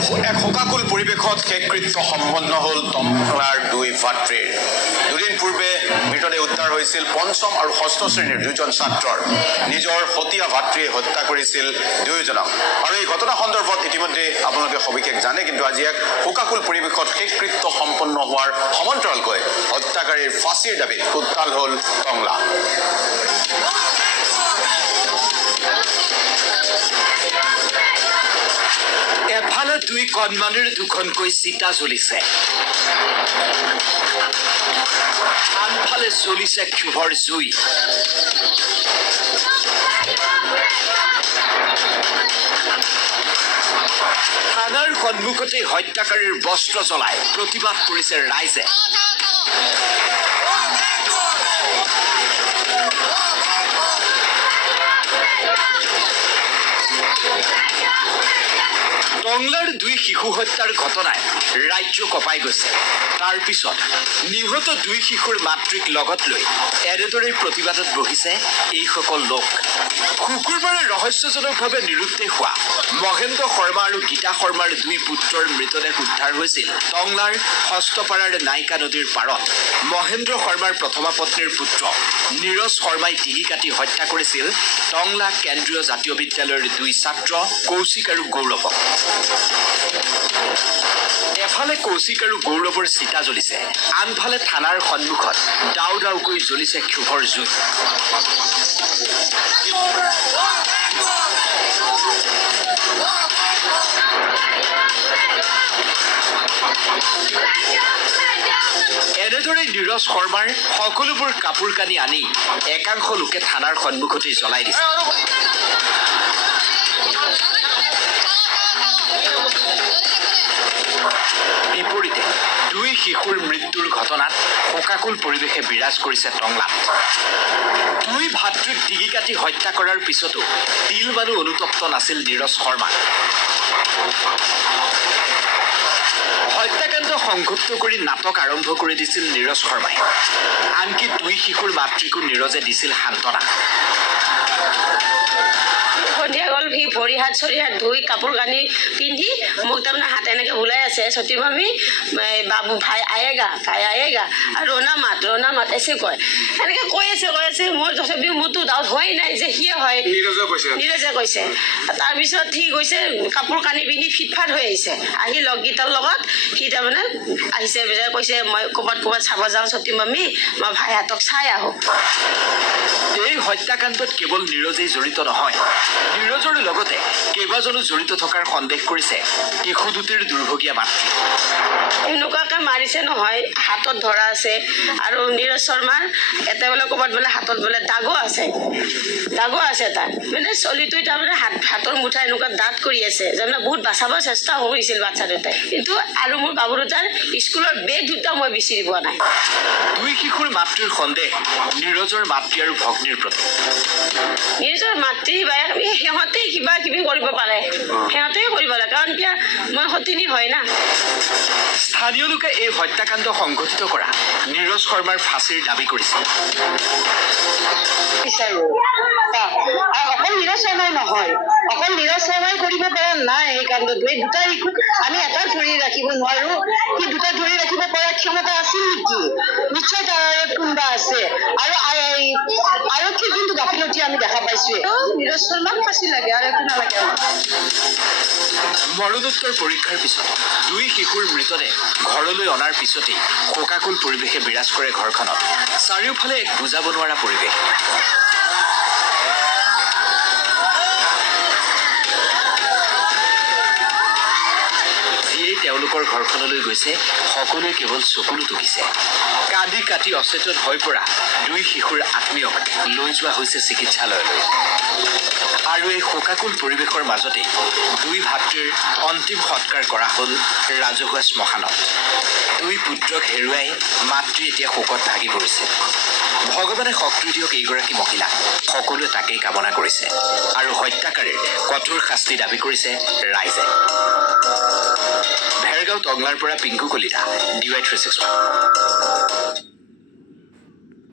এক শোকাকুল পৰিৱেশত শেষকৃত্য সম্পন্ন হ'ল টংলাৰ দুই ভাতৃৰ। দুদিন পূৰ্বে মৃতদেহ উদ্ধাৰ হৈছিল পঞ্চম আৰু ষষ্ঠ শ্ৰেণীৰ দুজন ছাত্ৰৰ। নিজৰ সতীয়া ভাতৃয়ে হত্যা কৰিছিল দুয়োজনক। আৰু এই ঘটনা সন্দৰ্ভত ইতিমধ্যে আপোনালোকে সবিশেষ জানে, কিন্তু আজি এক শোকাকুল পৰিৱেশত শেষকৃত্য সম্পন্ন হোৱাৰ সমান্তৰালকৈ হত্যাকাৰীৰ ফাঁচীৰ দাবীত উত্তাল হ'ল টংলা। এফালে দুই কণমানিৰ দুখনকৈ চিতা জ্বলিছে, আনফালে চলিছে ক্ষোভৰ জুই। থানাৰ সন্মুখতে হত্যাকাৰীৰ বস্ত্ৰ জ্বলাই প্ৰতিবাদ কৰিছে ৰাইজে। টংলাৰ দুই শিশু হত্যাৰ ঘটনাই ৰাজ্য কঁপাই গৈছে। তাৰ পিছত নিহত দুই শিশুৰ মাতৃক লগত লৈ এনেদৰে প্ৰতিবাদত বহিছে এইসকল লোক। শুকুৰবাৰে ৰহস্যজনকভাৱে নিৰুদ্দেশ হোৱা মহেন্দ্ৰ শৰ্মা আৰু গীতা শৰ্মাৰ দুই পুত্ৰৰ মৃতদেহ উদ্ধাৰ হৈছিল টংলাৰ হস্তপাৰাৰ নাইকা নদীৰ পাৰত। মহেন্দ্ৰ শৰ্মাৰ প্ৰথমা পত্নীৰ পুত্ৰ নীৰজ শৰ্মাই ডিঙি কাটি হত্যা কৰিছিল টংলা কেন্দ্ৰীয় জাতীয় বিদ্যালয়ৰ দুই ছাত্ৰ কৌশিক আৰু গৌৰৱক। এফালে কৌশিক আৰু গৌৰৱৰ চিতা জ্বলিছে, আনফালে থানাৰ সন্মুখত ডাউ ডাউকৈ জ্বলিছে ক্ষোভৰ জুই। এনেদৰে নীৰজ শৰ্মাৰ সকলোবোৰ কাপোৰ কানি আনি একাংশ লোকে থানাৰ সন্মুখতে জ্বলাই দিছে। বিপৰীতে দুই শিশুৰ মৃত্যুৰ ঘটনাত শোকাকুল পৰিৱেশে বিৰাজ কৰিছে টংলাত। দুই ভাতৃক ডিঙি কাটি হত্যা কৰাৰ পিছতো তিল মানুহ অনুতপ্ত নাছিল নীৰজ শৰ্মা। হত্যাকাণ্ড সংঘটিত কৰি নাটক আৰম্ভ কৰি দিছিল নীৰজ শৰ্মাই। আনকি দুই শিশুৰ মাতৃকো নীৰজে দিছিল সান্তনা। সন্ধিয়া গ'ল, সি ভৰি হাত চৰি হাত ধুই কাপোৰ কানি পিন্ধি মোক তাৰমানে হাত এনেকৈ ওলাই আছে, সতী মামী বাবু ভাই আয়েগা আৰু ৰৌনা মাত এছে কয়, এনেকৈ কৈ আছে মোৰ তথাপিও মোৰতো ডাউট হোৱাই নাই যে সিয়ে হয়, নীৰজে কৈছে। তাৰপিছত সি গৈছে কাপোৰ কানি পিন্ধি ফিটফাট হৈ আহিছে, আহি লগগীতাৰ লগত সি তাৰমানে আহিছে, কৈছে মই ক'ৰবাত চাব যাওঁ সতী মামী, মই ভাইহঁতক চাই আহোঁ। এই হত্যাকাণ্ডত কেৱল নীৰজেই জড়িত নহয়, নীৰজৰ লগতে কেইবাজনো জড়িত থকাৰ সন্দেহ কৰিছে শিশু দুটিৰ দুৰ্ভগীয়া মাতৃ। এনেকুৱাকৈ মাৰিছে নহয়, হাতত ধৰা আছে, আৰু নীৰজ শৰ্মাৰ এটা বোলে ক'ৰবাত বোলে হাতত বোলে দাগো আছে তাৰ, মানে চলিটোৱে তাৰমানে হাতৰ মুঠা এনেকুৱা দাঁত কৰি আছে, তাৰমানে বহুত বাচাব চেষ্টা কৰিছিল বাচ্ছা দুটাই, কিন্তু আৰু মোৰ বাবু দুটাৰ স্কুলৰ বেগ দুটা মই বিচাৰি পোৱা নাই। দুই শিশুৰ মাতৃৰ সন্দেহ নীৰজৰ মাতৃ আৰু ভগ্নীৰ প্ৰতি। নীৰজৰ মাতৃ বায়েক সিহঁতেই কিবা কিবি কৰিব পাৰে, সিহঁতেই কৰিব লাগে, কাৰণ কিয় মই সতিনী হয় না। স্থানীয় লোকে এই হত্যাকাণ্ড সংঘটিত কৰা নীৰজ শৰ্মাৰ ফাঁচীৰ দাবী কৰিছে। অকল নীৰজ শৰ্মাই নহয়, অকল নীৰজ শৰ্মাই কৰিব পৰা নাই এই কাণ্ডটো। এই দুটা শিশুক আমি এটা ধৰি ৰাখিব নোৱাৰো, সি দুটা ধৰি ৰাখিব পৰা ক্ষমতা আছিল নেকি? নিশ্চয় তাৰ কোনোবা আছে, আৰু আৰক্ষীৰ কিন্তু গাফিলতি আমি দেখা পাইছো। নীৰজ শৰ্মাক ফাঁচি লাগে আৰু একো নালাগে। মৰণোত্তৰ পৰীক্ষাৰ পিছত দুই শিশুৰ মৃতদেহ ঘৰলৈ অনাৰ পিছতেই শোকাকুল পৰিৱেশে বিৰাজ কৰে ঘৰখনত। চাৰিওফালে এক বুজাব নোৱাৰা পৰিৱেশ। যিয়েই তেওঁলোকৰ ঘৰখনলৈ গৈছে, সকলোৱে কেৱল চকুলো টুকিছে। কান্দি কাটি অচেতন হৈ পৰা দুই শিশুৰ আত্মীয়ক লৈ যোৱা হৈছে চিকিৎসালয়লৈ। আৰু এই শোকাকুল পৰিৱেশৰ মাজতেই দুই ভাতৃৰ অন্তিম সৎকাৰ কৰা হ'ল ৰাজহুৱা শ্মশানত। দুই পুত্ৰক হেৰুৱাই মাতৃ এতিয়া শোকত ভাগি পৰিছে। ভগৱানে শক্তি দিয়ক এইগৰাকী মহিলাক, সকলোৱে তাকেই কামনা কৰিছে। আৰু হত্যাকাৰীৰ কঠোৰ শাস্তি দাবী কৰিছে ৰাইজে। ভেৰগাঁও টংলাৰ পৰা পিংকু কলিতা, DY 361।